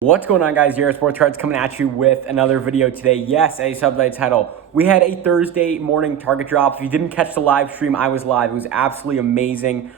What's going on, guys? Your Sports Cards coming at you with another video today. Yes, a subtitle title. We had a Thursday morning target drop. If you didn't catch the live stream, I was live. It was absolutely amazing.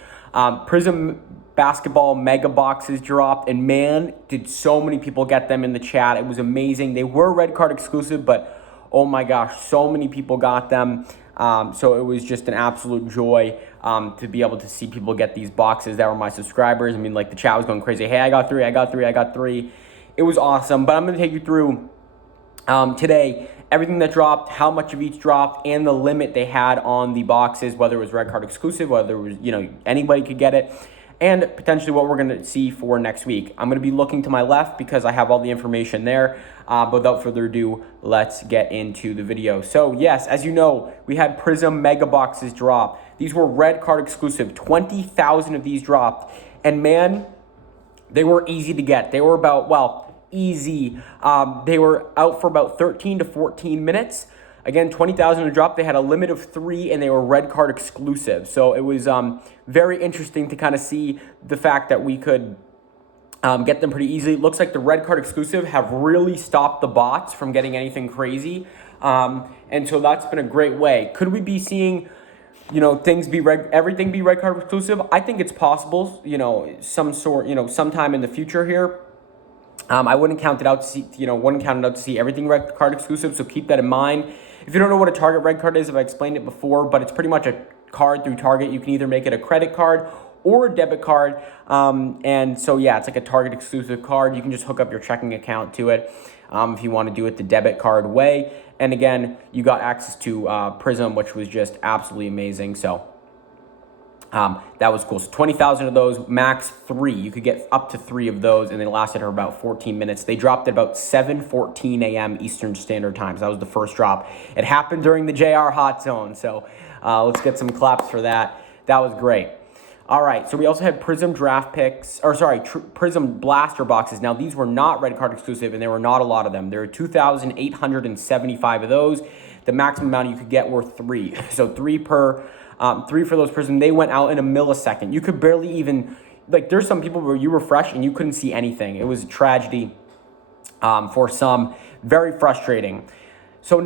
Prism basketball mega boxes dropped, and man, did so many people get them in the chat. It was amazing. They were red card exclusive, but oh my gosh, so many people got them. So it was just an absolute joy to be able to see people get these boxes that were my subscribers. I mean, like, the chat was going crazy. Hey, I got three, I got three, I got three. It was awesome, but I'm going to take you through today everything that dropped, how much of each dropped, and the limit they had on the boxes, whether it was red card exclusive, whether it was, anybody could get it, and potentially what we're going to see for next week. I'm going to be looking to my left because I have all the information there. But without further ado, let's get into the video. So yes, as you know, we had Prism mega boxes drop. These were red card exclusive. 20,000 of these dropped, and man, they were easy to get. They were easy. They were out for about 13 to 14 minutes. Again, 20,000 to drop. They had a limit of 3, and they were red card exclusive. So it was very interesting to kind of see the fact that we could get them pretty easily. It looks like the red card exclusive have really stopped the bots from getting anything crazy. And so that's been a great way. Could we be seeing everything be red card exclusive? I think it's possible, sometime in the future here. I wouldn't count it out to see everything red card exclusive, so keep that in mind. If you don't know what a Target red card is, I've explained it before, but it's pretty much a card through Target. You can either make it a credit card or a debit card, and so yeah, it's like a Target exclusive card. You can just hook up your checking account to it if you want to do it the debit card way. And again, you got access to Prism, which was just absolutely amazing. So that was cool. So 20,000 of those, max 3. You could get up to 3 of those, and they lasted for about 14 minutes. They dropped at about 7:14 a.m. Eastern Standard Time. So that was the first drop. It happened during the JR Hot Zone. So let's get some claps for that. That was great. All right, so we also had Prism Prism blaster boxes. Now, these were not red card exclusive, and there were not a lot of them. There were 2,875 of those. The maximum amount you could get were 3. So 3 for those Prism. They went out in a millisecond. You could barely even, there's some people where you refresh and you couldn't see anything. It was a tragedy for some. Very frustrating. So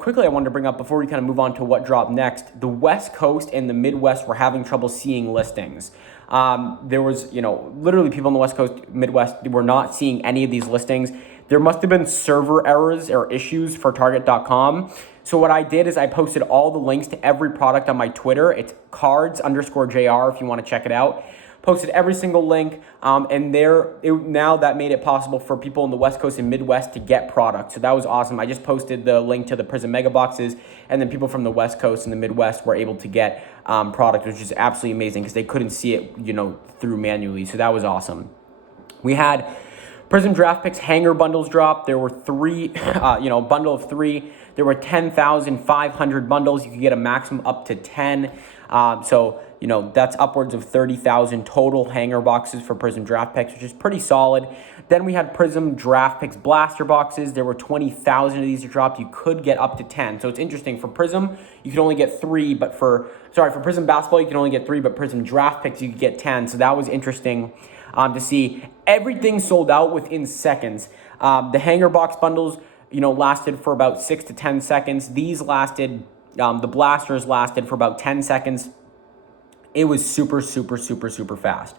quickly I wanted to bring up before we kind of move on to what dropped next, the West Coast and the Midwest were having trouble seeing listings. There was, literally people on the West Coast, Midwest, were not seeing any of these listings. There must have been server errors or issues for Target.com. So what I did is I posted all the links to every product on my Twitter. It's cards_JR if you want to check it out. Posted every single link, and now that made it possible for people in the West Coast and Midwest to get product. So that was awesome. I just posted the link to the Prism mega boxes, and then people from the West Coast and the Midwest were able to get product, which is absolutely amazing because they couldn't see it, through manually. So that was awesome. We had Prism Draft Picks hanger bundles drop. There were 3, bundle of 3. There were 10,500 bundles. You could get a maximum up to 10. That's upwards of 30,000 total hanger boxes for Prism Draft Picks, which is pretty solid. Then we had Prism Draft Picks blaster boxes. There were 20,000 of these that dropped. You could get up to 10. So it's interesting. For Prism, you can only get 3, but for Prism Basketball, you can only get 3, but Prism Draft Picks, you could get 10. So that was interesting to see. Everything sold out within seconds. The hanger box bundles, lasted for about 6 to 10 seconds. These lasted, the blasters lasted for about 10 seconds. It was super, super, super, super fast.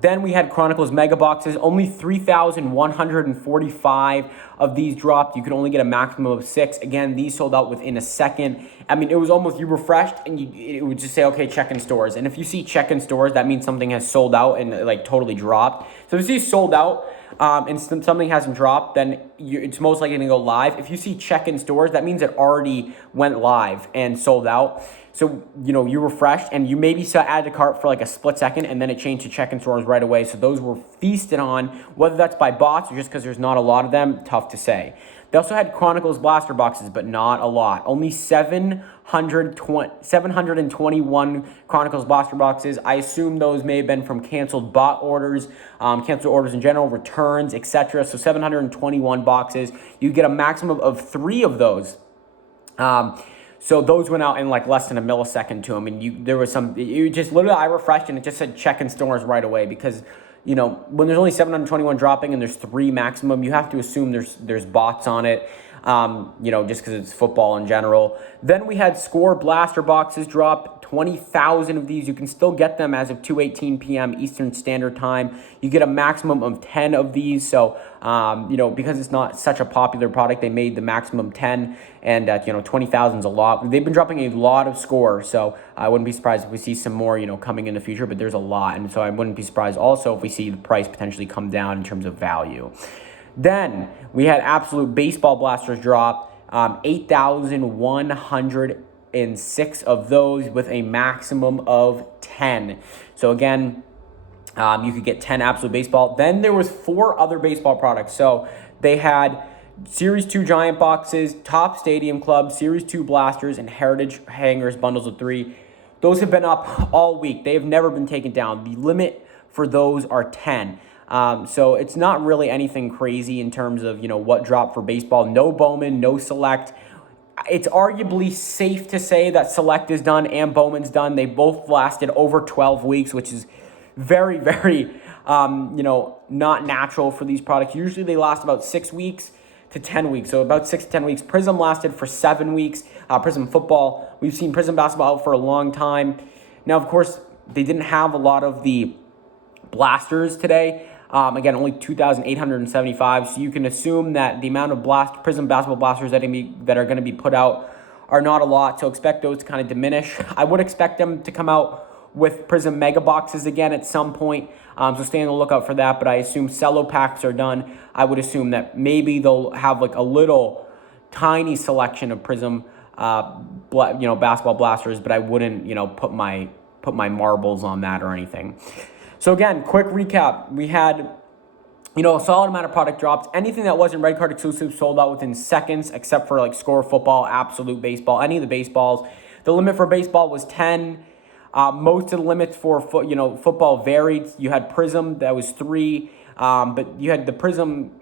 Then we had Chronicles mega boxes. Only 3,145 of these dropped. You could only get a maximum of 6. Again, these sold out within a second. I mean, it was almost, you refreshed and it would just say, okay, check in stores. And if you see check in stores, that means something has sold out and totally dropped. So if you see sold out and something hasn't dropped, then it's most likely going to go live. If you see check in stores, that means it already went live and sold out. So, you refreshed and you maybe added to cart for a split second and then it changed to check-in stores right away. So those were feasted on, whether that's by bots or just because there's not a lot of them, tough to say. They also had Chronicles blaster boxes, but not a lot. Only 721 Chronicles blaster boxes. I assume those may have been from canceled bot orders, canceled orders in general, returns, etc. So 721 boxes. You get a maximum of 3 of those. So those went out in less than a millisecond to them. And there was some, you just literally, I refreshed and it just said check in stores right away because when there's only 721 dropping and there's 3 maximum, you have to assume there's bots on it, just because it's football in general. Then we had Score Blaster boxes drop, 20,000 of these. You can still get them as of 2:18 p.m. Eastern Standard Time. You get a maximum of 10 of these. So, because it's not such a popular product, they made the maximum 10, and 20,000 is a lot. They've been dropping a lot of Score, so I wouldn't be surprised if we see some more, coming in the future, but there's a lot, and so I wouldn't be surprised also if we see the price potentially come down in terms of value. Then we had Absolute Baseball Blasters drop, 8,106 of those with a maximum of 10. So again, you could get 10 Absolute Baseball. Then there was 4 other baseball products. So they had Series 2 Giant Boxes, Top Stadium Club, Series 2 Blasters, and Heritage Hangers bundles of 3. Those have been up all week. They have never been taken down. The limit for those are 10. So it's not really anything crazy in terms of, what dropped for baseball. No Bowman, no Select. It's arguably safe to say that Select is done and Bowman's done. They both lasted over 12 weeks, which is very, very, not natural for these products. Usually they last about 6 weeks to 10 weeks. So about 6 to 10 weeks. Prism lasted for 7 weeks. Prism football. We've seen Prism basketball out for a long time. Now, of course, they didn't have a lot of the blasters today. Again, only 2,875. So you can assume that the amount of Prism basketball blasters that are going to be put out are not a lot. So expect those to kind of diminish. I would expect them to come out with Prism mega boxes again at some point. So stay on the lookout for that. But I assume cello packs are done. I would assume that maybe they'll have like a little tiny selection of Prism, basketball blasters. But I wouldn't, put my marbles on that or anything. So again, quick recap. We had, a solid amount of product drops. Anything that wasn't red card exclusive sold out within seconds, except for like Score Football, Absolute Baseball, any of the baseballs. The limit for baseball was 10. Most of the limits for football varied. You had Prism, that was 3. But you had the Prism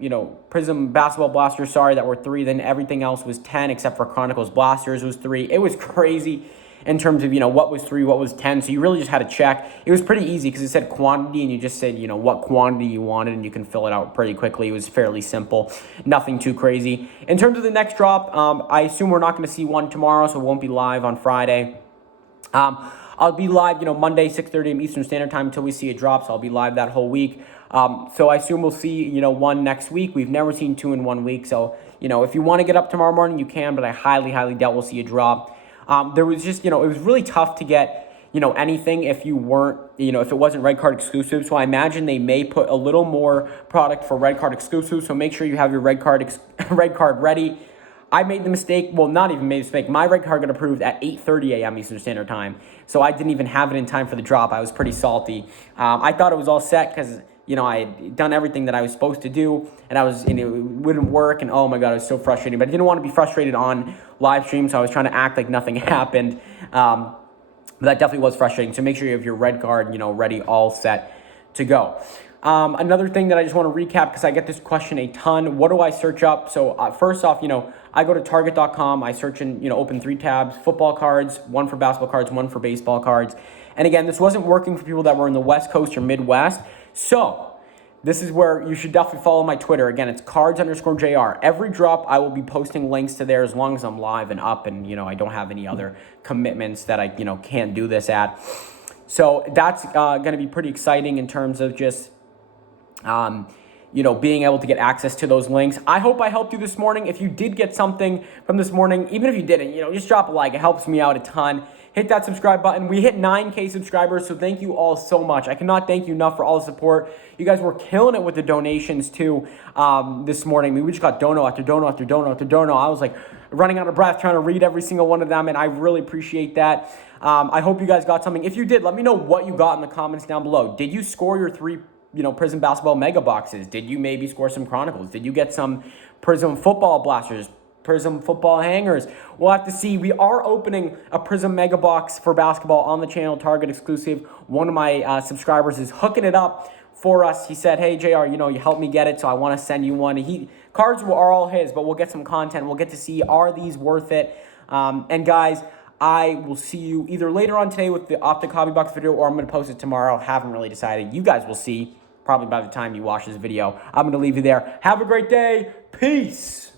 basketball blasters, that were 3. Then everything else was 10, except for Chronicles blasters was 3. It was crazy in terms of, what was 3, what was 10. So you really just had to check. It was pretty easy because it said quantity, and you just said, what quantity you wanted, and you can fill it out pretty quickly. It was fairly simple. Nothing too crazy. In terms of the next drop, I assume we're not going to see one tomorrow, so it won't be live on Friday. I'll be live, Monday, 6:30 a.m. Eastern Standard Time until we see it drop, so I'll be live that whole week. So I assume we'll see, one next week. We've never seen 2 in 1 week, so, if you want to get up tomorrow morning, you can, but I highly, highly doubt we'll see a drop. There was just, it was really tough to get, anything if you weren't, if it wasn't red card exclusive. So I imagine they may put a little more product for red card exclusive. So make sure you have your red card ready. I made the mistake. Well, not even made a mistake. My red card got approved at 8:30 a.m. Eastern Standard Time. So I didn't even have it in time for the drop. I was pretty salty. I thought it was all set because, I had done everything that I was supposed to do, and it wouldn't work, and oh my God, it was so frustrating. But I didn't want to be frustrated on live stream, so I was trying to act like nothing happened. But that definitely was frustrating. So make sure you have your red card, ready, all set to go. Another thing that I just want to recap, because I get this question a ton. What do I search up? So first off, I go to Target.com. I search and, open 3 tabs, football cards, 1 for basketball cards, 1 for baseball cards. And again, this wasn't working for people that were in the West Coast or Midwest. So this is where you should definitely follow my Twitter. Again, it's cards_JR. Every drop, I will be posting links to there as long as I'm live and up and, I don't have any other commitments that I, can't do this at. So that's going to be pretty exciting in terms of just, being able to get access to those links. I hope I helped you this morning. If you did get something from this morning, even if you didn't, just drop a like. It helps me out a ton. Hit that subscribe button. We hit 9K subscribers, so thank you all so much. I cannot thank you enough for all the support. You guys were killing it with the donations too this morning. We just got dono after dono after dono after dono. I was like running out of breath trying to read every single one of them, and I really appreciate that. I hope you guys got something. If you did, let me know what you got in the comments down below. Did you score your 3 Prism basketball mega boxes? Did you maybe score some Chronicles? Did you get some Prism football blasters, Prism football hangers? We'll have to see. We are opening a Prism mega box for basketball on the channel, Target exclusive. One of my subscribers is hooking it up for us. He said, hey, JR, you helped me get it, so I want to send you one. Cards are all his, but we'll get some content. We'll get to see, are these worth it? And guys, I will see you either later on today with the Optic Hobby Box video, or I'm going to post it tomorrow. Haven't really decided. You guys will see. probably by the time you watch this video. I'm going to leave you there. Have a great day. Peace.